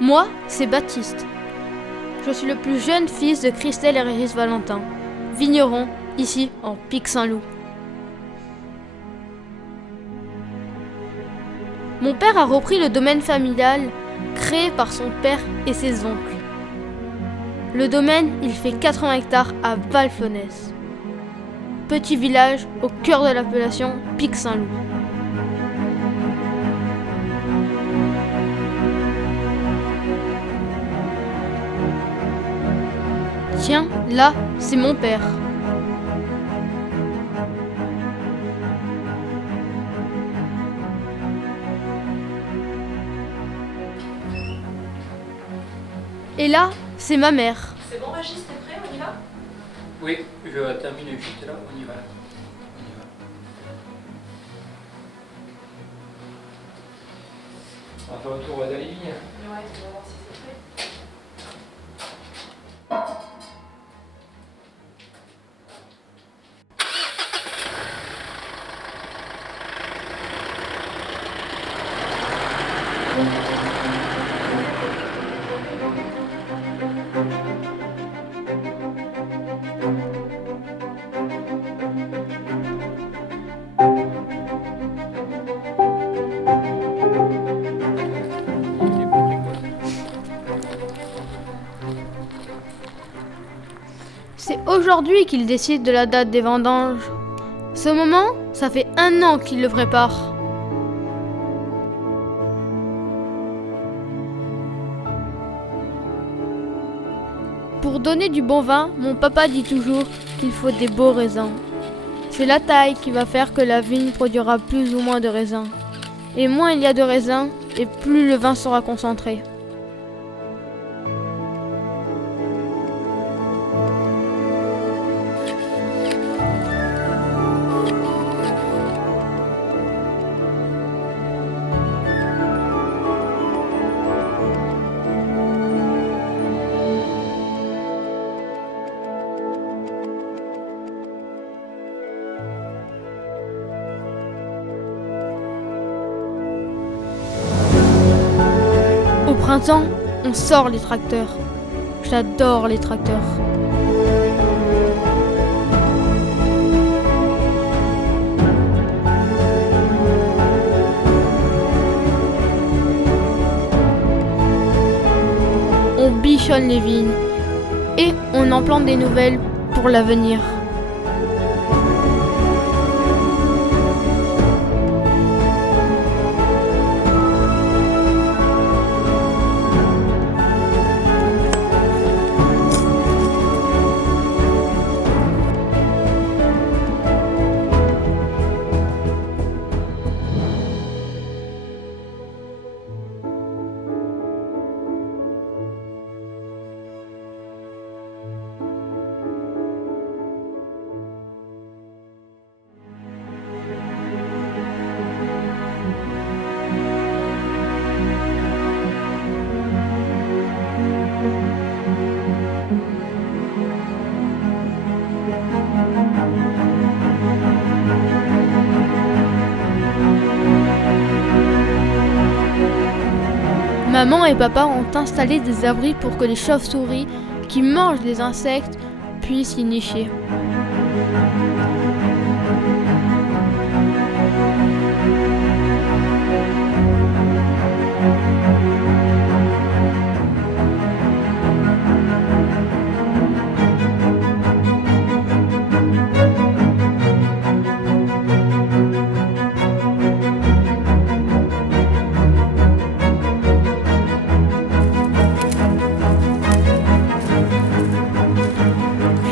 Moi, c'est Baptiste. Je suis le plus jeune fils de Christelle et Régis Valentin, vignerons, ici en Pic-Saint-Loup. Mon père a repris le domaine familial créé par son père et ses oncles. Le domaine, il fait 80 hectares à Valflonès, petit village au cœur de l'appellation Pic-Saint-Loup. Tiens, là, c'est mon père. Et là, c'est ma mère. C'est bon, Régis, t'es prêt? On y va? Oui, je termine juste là, on y va. On va faire un tour à la ligne. Ouais, on va voir si c'est prêt. C'est aujourd'hui qu'il décide de la date des vendanges. Ce moment, ça fait 1 an qu'il le prépare. Pour donner du bon vin, mon papa dit toujours qu'il faut des beaux raisins. C'est la taille qui va faire que la vigne produira plus ou moins de raisins. Et moins il y a de raisins, et plus le vin sera concentré. Au printemps, on sort les tracteurs. J'adore les tracteurs. On bichonne les vignes et on en plante des nouvelles pour l'avenir. Maman et papa ont installé des abris pour que les chauves-souris qui mangent les insectes puissent y nicher.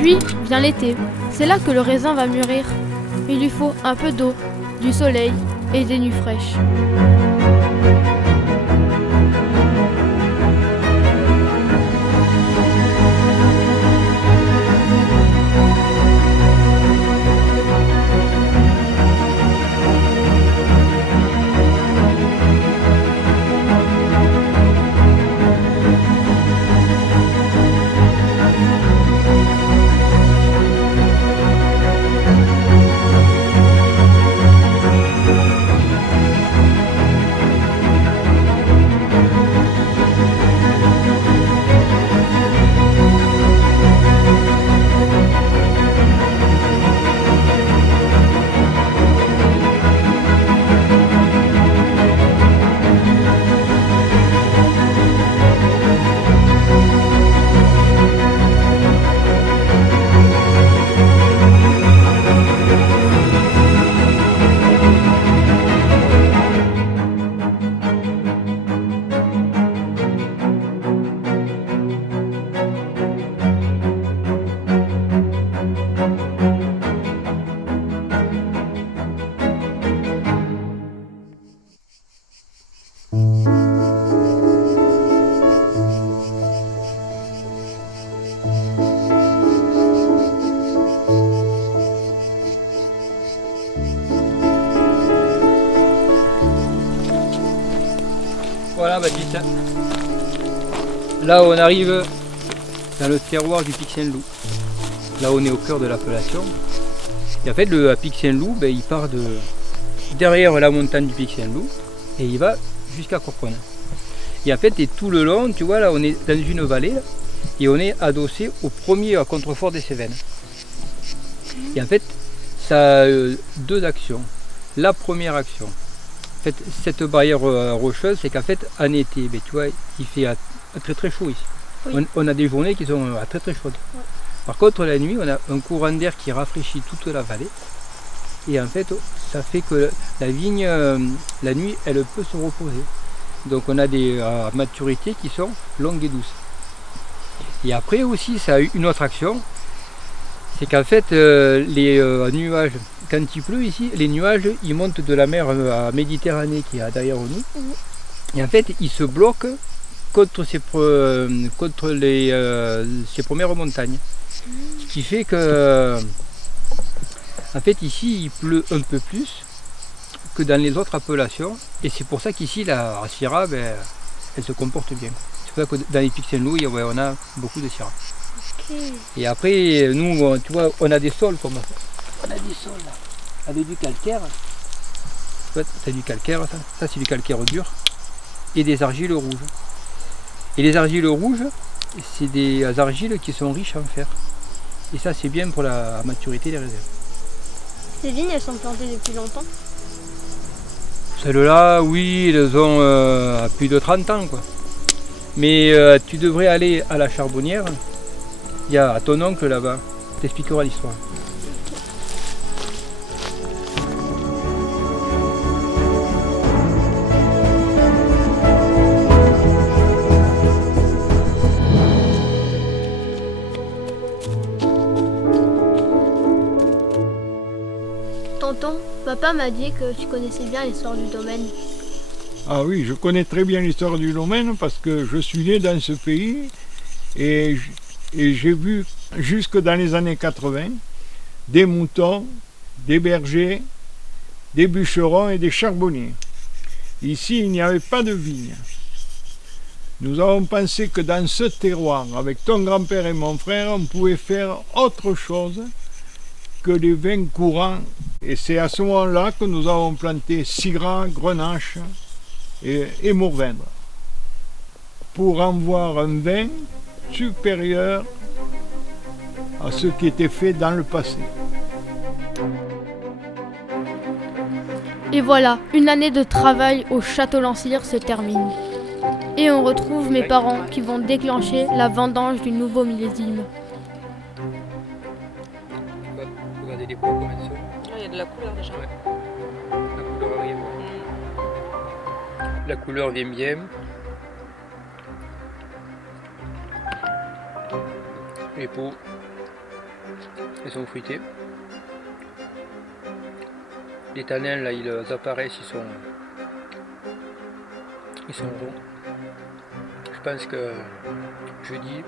Puis vient l'été. C'est là que le raisin va mûrir. Il lui faut un peu d'eau, du soleil et des nuits fraîches. Voilà Baptiste. Là on arrive dans le terroir du Pic Saint-Loup. Là on est au cœur de l'appellation. Et en fait le Pic Saint-Loup, il part de derrière la montagne du Pic Saint-Loup et il va jusqu'à Corconne. Et en fait, et tout le long, tu vois là on est dans une vallée là, et on est adossé au premier contrefort des Cévennes. Et en fait, ça a deux actions. La première action, en fait, cette barrière rocheuse, c'est qu'en fait, en été, tu vois, il fait très très chaud ici. Oui. On a des journées qui sont très très chaudes. Ouais. Par contre, la nuit, on a un courant d'air qui rafraîchit toute la vallée. Et en fait, ça fait que la vigne, la nuit, elle peut se reposer. Donc on a des maturités qui sont longues et douces. Et après aussi, ça a eu une autre action. C'est qu'en fait, les nuages, quand il pleut ici, les nuages, ils montent de la mer Méditerranée qui est derrière nous. Et en fait, ils se bloquent contre ces premières montagnes. Ce qui fait que, en fait, ici, il pleut un peu plus que dans les autres appellations. Et c'est pour ça qu'ici, la Syrah, elle se comporte bien. C'est pour ça que dans les Pics Saint-Loup, on a beaucoup de Syrah. Okay. Et après, nous, tu vois, on a des sols comme ça. On a des sols là, avec du calcaire. Tu vois, c'est du calcaire, ça c'est du calcaire dur. Et des argiles rouges. Et les argiles rouges, c'est des argiles qui sont riches en fer. Et ça, c'est bien pour la maturité des réserves. Ces vignes, elles sont plantées depuis longtemps? Celles-là, oui, elles ont plus de 30 ans, quoi. Mais tu devrais aller à la Charbonnière. Il y a ton oncle là-bas, il t'expliquera l'histoire. Tonton, papa m'a dit que tu connaissais bien l'histoire du domaine. Ah oui, je connais très bien l'histoire du domaine parce que je suis né dans ce pays et j'ai vu jusque dans les années 80 des moutons, des bergers, des bûcherons et des charbonniers. Ici, il n'y avait pas de vignes. Nous avons pensé que dans ce terroir, avec ton grand-père et mon frère, on pouvait faire autre chose que les vins courants. Et c'est à ce moment-là que nous avons planté Syrah, Grenache et Mourvèdre pour en voir un vin supérieur à ce qui était fait dans le passé. Et voilà, une année de travail au Château Lancire se termine. Et on retrouve mes parents qui vont déclencher la vendange du nouveau millésime. Regardez les pots comme elles sont. Il y a de la couleur déjà. Ouais. La couleur arrive. La couleur vient bien. Les pots, ils sont fruités. Les tanins là, ils apparaissent, ils sont ronds. Je pense que jeudi,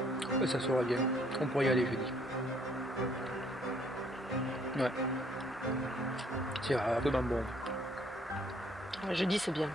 ça sera bien. On pourrait y aller jeudi. Ouais. C'est vraiment bon. Jeudi, c'est bien.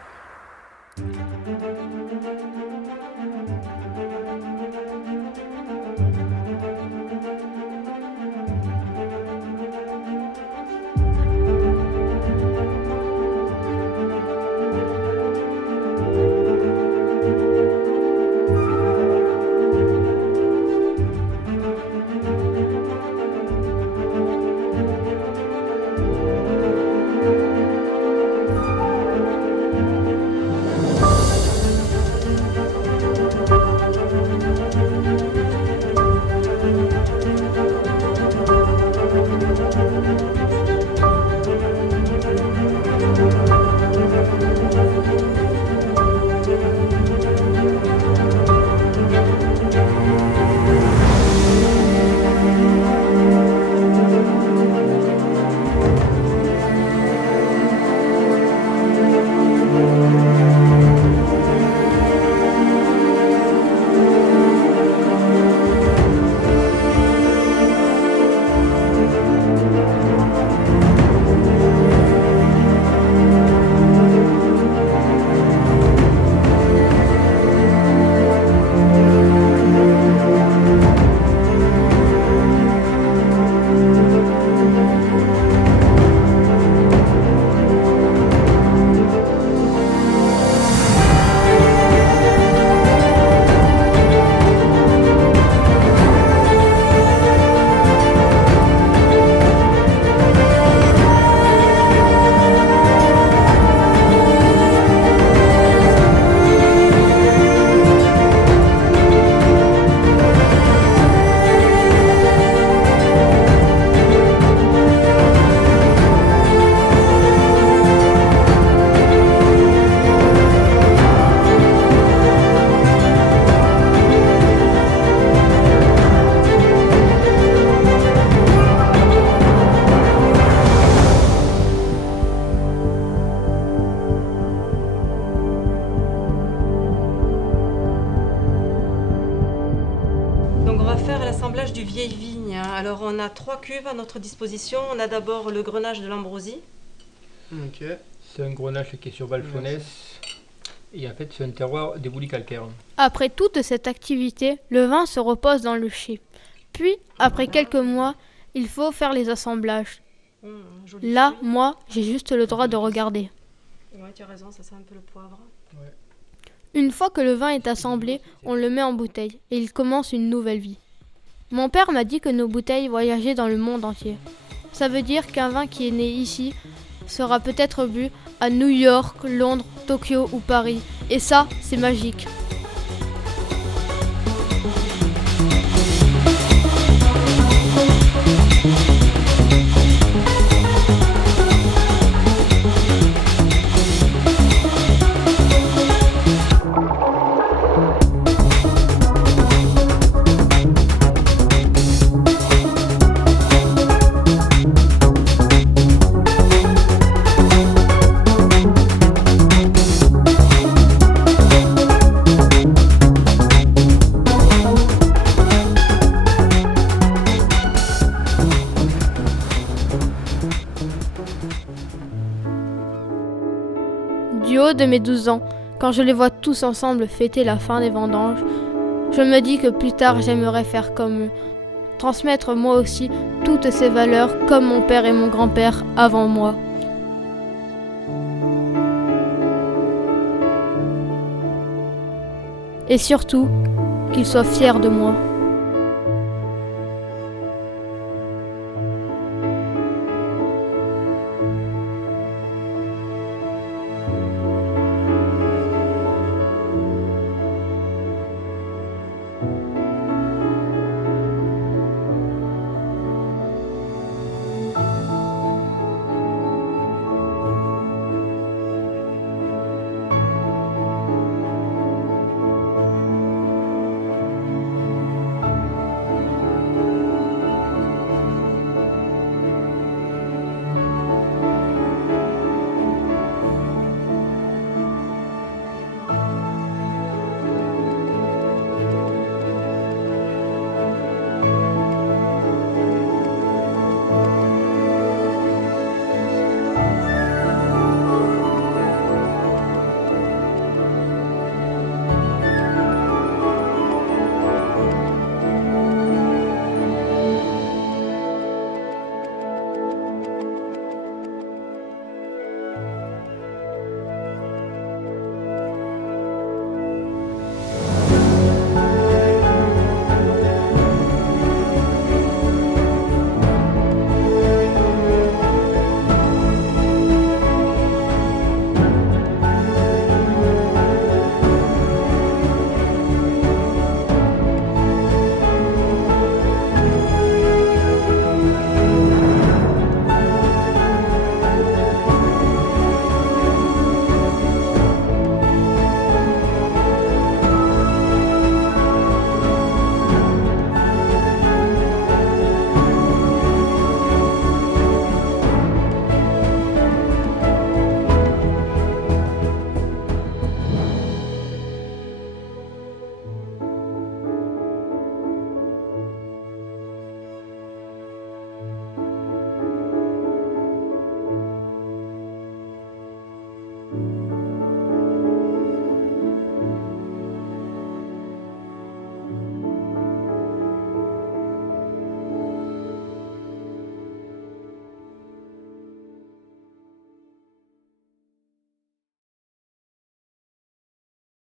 faire l'assemblage du vieille vigne. Alors on a 3 cuves à notre disposition. On a d'abord le Grenache de l'Ambroisie. Ok. C'est un grenache qui est sur Valflonès. Et en fait, c'est un terroir d'éboulis calcaire. Après toute cette activité, le vin se repose dans le chai. Puis, après quelques mois, il faut faire les assemblages. Joli Là, fruit. moi, j'ai juste le droit de regarder. Ouais, tu as raison, ça sent un peu le poivre. Une fois que le vin est assemblé, on le met en bouteille et il commence une nouvelle vie. Mon père m'a dit que nos bouteilles voyageaient dans le monde entier. Ça veut dire qu'un vin qui est né ici sera peut-être bu à New York, Londres, Tokyo ou Paris. Et ça, c'est magique. Du haut de mes 12 ans, quand je les vois tous ensemble fêter la fin des vendanges, je me dis que plus tard j'aimerais faire comme eux, transmettre moi aussi toutes ces valeurs comme mon père et mon grand-père avant moi. Et surtout, qu'ils soient fiers de moi.